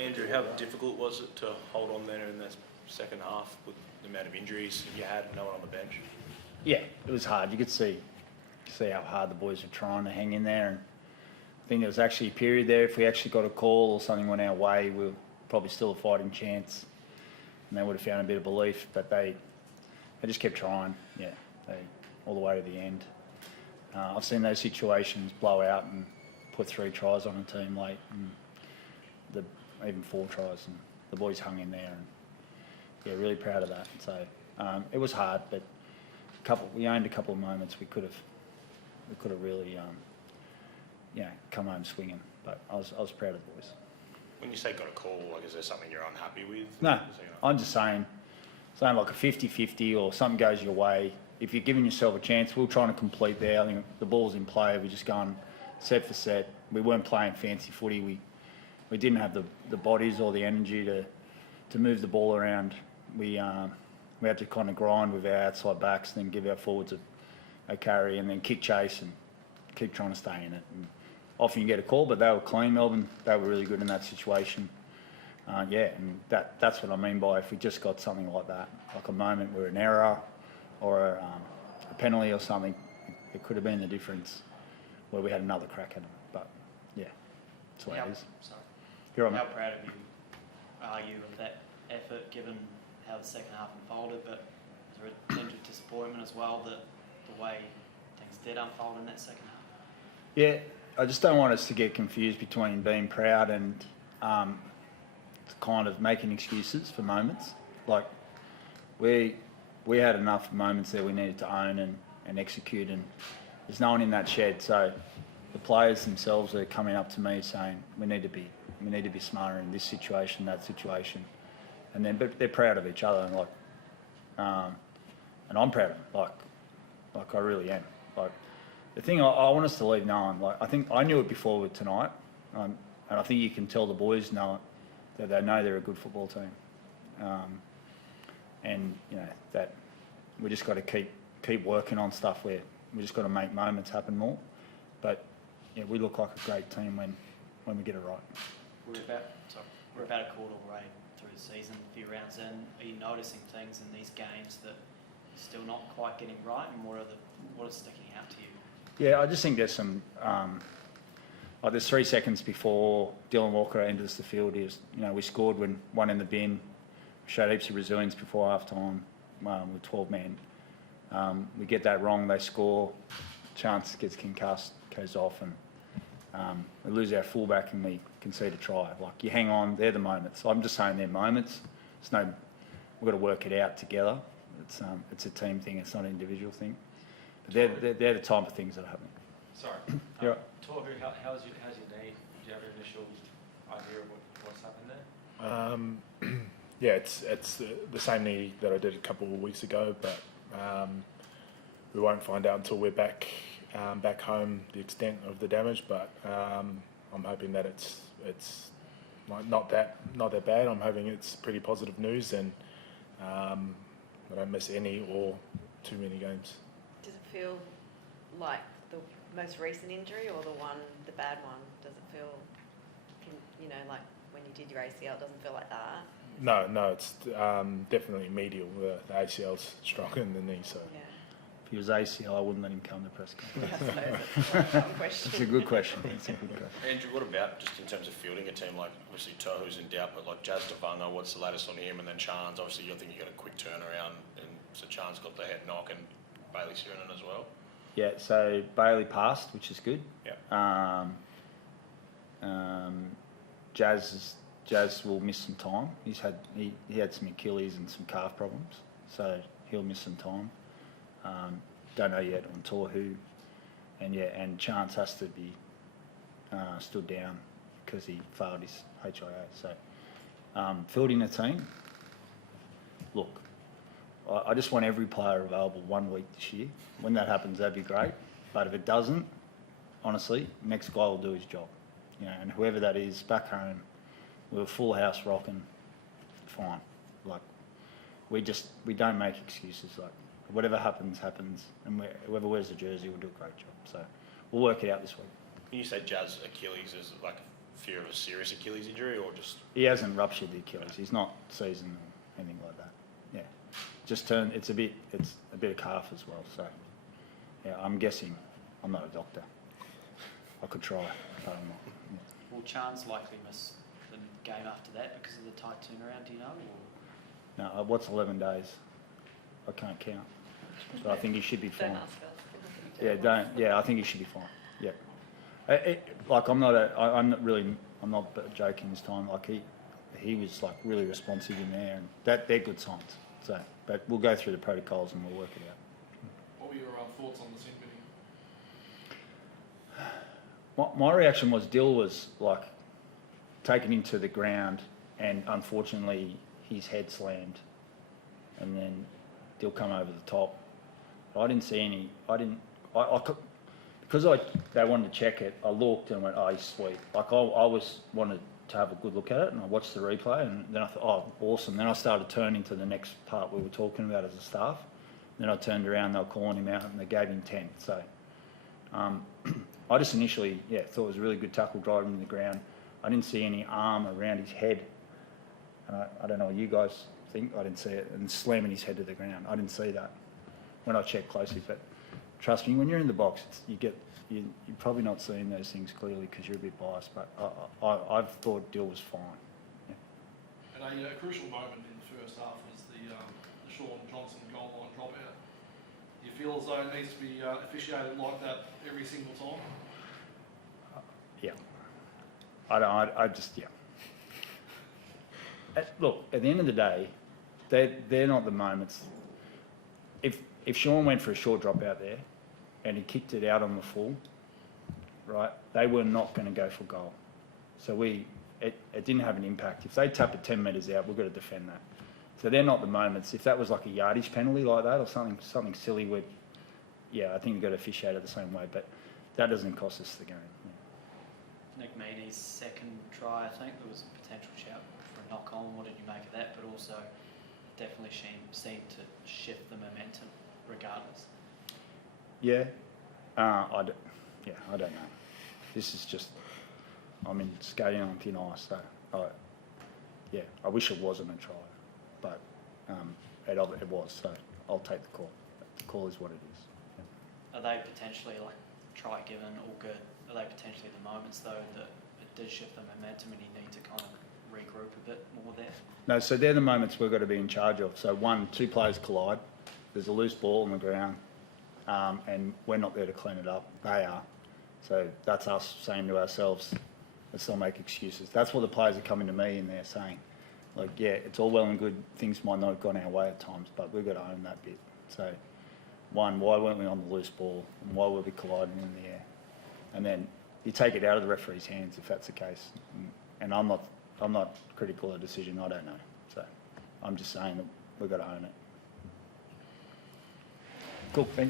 Andrew, how difficult was it to hold on there in the second half with the amount of injuries you had, no one on the bench? Yeah, it was hard. You could see how hard the boys were trying to hang in there. And I think there was actually a period there, if we actually got a call or something went our way, we were probably still a fighting chance. And they would have found a bit of belief, but they just kept trying, all the way to the end. I've seen those situations blow out and put 3 tries on a team late, and even 4 tries, and the boys hung in there, and really proud of that. So it was hard, but we owned a couple of moments we could have really come home swinging. But I was proud of the boys. When you say got a call, like, is there something you're unhappy with? No, I'm just saying like a 50-50 or something goes your way. If you're giving yourself a chance, we were trying to complete there. I think the ball's in play. We're just going set for set. We weren't playing fancy footy. We didn't have the bodies or the energy to move the ball around. We had to kind of grind with our outside backs, then give our forwards a carry, and then kick chase and keep trying to stay in it. And often you get a call, but they were clean, Melbourne. They were really good in that situation. And that's what I mean by if we just got something like that, like a moment where an error or a penalty or something, it could have been the difference where we had another crack at them. But that's the way it is. Sorry. How proud of you are you of that effort, given how the second half unfolded? But is there a tinge of disappointment as well that the way things did unfold in that second half? Yeah, I just don't want us to get confused between being proud and kind of making excuses for moments. Like we had enough moments there we needed to own and execute, and there's no one in that shed. So the players themselves are coming up to me saying we need to be smarter in this situation, that situation, but they're proud of each other, and and I'm proud of them. Like I really am. Like the thing I want us to leave knowing, like I think I knew it before with tonight, and I think you can tell the boys know it, that they know they're a good football team, and that we just got to keep working on stuff where we just got to make moments happen more. But we look like a great team when we get it right. We're about a quarter way through the season, a few rounds in. Are you noticing things in these games that you're still not quite getting right, and what is sticking out to you? Yeah, I just think there's some. There's 3 seconds before Dylan Walker enters the field. We scored when one in the bin. Showed heaps of resilience before half time with 12 men. We get that wrong, they score. Chance gets concussed, goes off, and we lose our fullback and we concede a try. Like, you hang on, they're the moments. I'm just saying they're moments. We've got to work it out together. It's a team thing, it's not an individual thing. But they're the type of things that are happening. Sorry. Yeah. Talk, how's your knee? Do you have an initial idea of what's happened there? Yeah, it's the same knee that I did a couple of weeks ago, but we won't find out until we're back home the extent of the damage. But I'm hoping that it's like not that bad. I'm hoping it's pretty positive news, and I don't miss any or too many games. Does it feel like the most recent injury or the bad one? Does it feel, like when you did your ACL, it doesn't feel like that? No, it's definitely medial. The ACL's stronger than the knee, so. Yeah. If he was ACL, I wouldn't let him come to press conference. Question. It's a good question. Andrew, what about just in terms of fielding a team? Like, obviously Tohu's in doubt, but like Jazz Devanga, what's the latest on him? And then Chance, obviously I think you got a quick turnaround, and so Chance got the head knock, and Bailey's here in as well. Yeah, so Bailey passed, which is good. Yeah. Jazz will miss some time. He had some Achilles and some calf problems, so he'll miss some time. Don't know yet on Tohu, and Chance has to be stood down because he failed his HIA. So fielding the team. Look, I just want every player available 1 week this year. When that happens, that'd be great. But if it doesn't, honestly, next guy will do his job. And whoever that is, back home, we're full house rocking, fine. Like, we don't make excuses. Like, whatever happens, and whoever wears the jersey will do a great job. So we'll work it out this week. When you say Jazz Achilles, is it like fear of a serious Achilles injury or just? He hasn't ruptured the Achilles. He's not seasoned or anything like that. Yeah, just turn. It's a bit of calf as well. So yeah, I'm guessing. I'm not a doctor. I could try, but I'm not. Yeah. Will Chance likely miss the game after that because of the tight turnaround? Do you know? Or? No, what's 11 days? I can't count. But I think he should be fine. Don't ask us. Yeah, don't. Yeah, I think he should be fine. Yeah. Like I'm not joking this time. Like he was like really responsive in there, and they're good signs. So, but we'll go through the protocols and we'll work it out. What were your thoughts on the sin binning? My reaction was Dill was like taken into the ground, and unfortunately his head slammed, and then Dill come over the top. I didn't see any. Because they wanted to check it. I looked and went, oh, he's sweet. Like I wanted to have a good look at it, and I watched the replay, and then I thought, oh, awesome. Then I started turning to the next part we were talking about as a staff. Then I turned around, they were calling him out, and they gave him 10. So I just initially, thought it was a really good tackle, driving him to the ground. I didn't see any arm around his head. And I don't know what you guys think. I didn't see it, and slamming his head to the ground. I didn't see that when I checked closely, but trust me, when you're in the box, you're probably not seeing those things clearly because you're a bit biased. But I thought Dill was fine. Yeah. And a crucial moment in the first half was the Sean Johnson goal line dropout. Do you feel as though it needs to be officiated like that every single time? Yeah. Look, at the end of the day, they're not the moments. If Sean went for a short drop out there and he kicked it out on the full, right, they were not going to go for goal. So it didn't have an impact. If they tap it 10 metres out, we've got to defend that. So they're not the moments. If that was like a yardage penalty like that or something silly, I think you've got to officiate it the same way. But that doesn't cost us the game. Yeah. Nick Meaney's second try, I think there was a potential shout for a knock on. What did you make of that? But also, definitely seemed to shift the momentum regardless. Yeah, I don't know. This is just, I'm in skating on thin ice. So, I wish it wasn't a try, but it was. So I'll take the call. The call is what it is. Yeah. Are they potentially like try given all good? Are they potentially the moments though that it did shift the momentum and you need to kind of regroup a bit more there? No, so they're the moments we've got to be in charge of. So two players collide. There's a loose ball on the ground, and we're not there to clean it up. They are. So that's us saying to ourselves, let's not make excuses. That's what the players are coming to me and they're saying. Like, yeah, it's all well and good. Things might not have gone our way at times, but we've got to own that bit. So, one, why weren't we on the loose ball? And why were we colliding in the air? And then you take it out of the referee's hands if that's the case. And I'm not critical of the decision. I don't know. So, I'm just saying that we've got to own it. Cool. Thank you.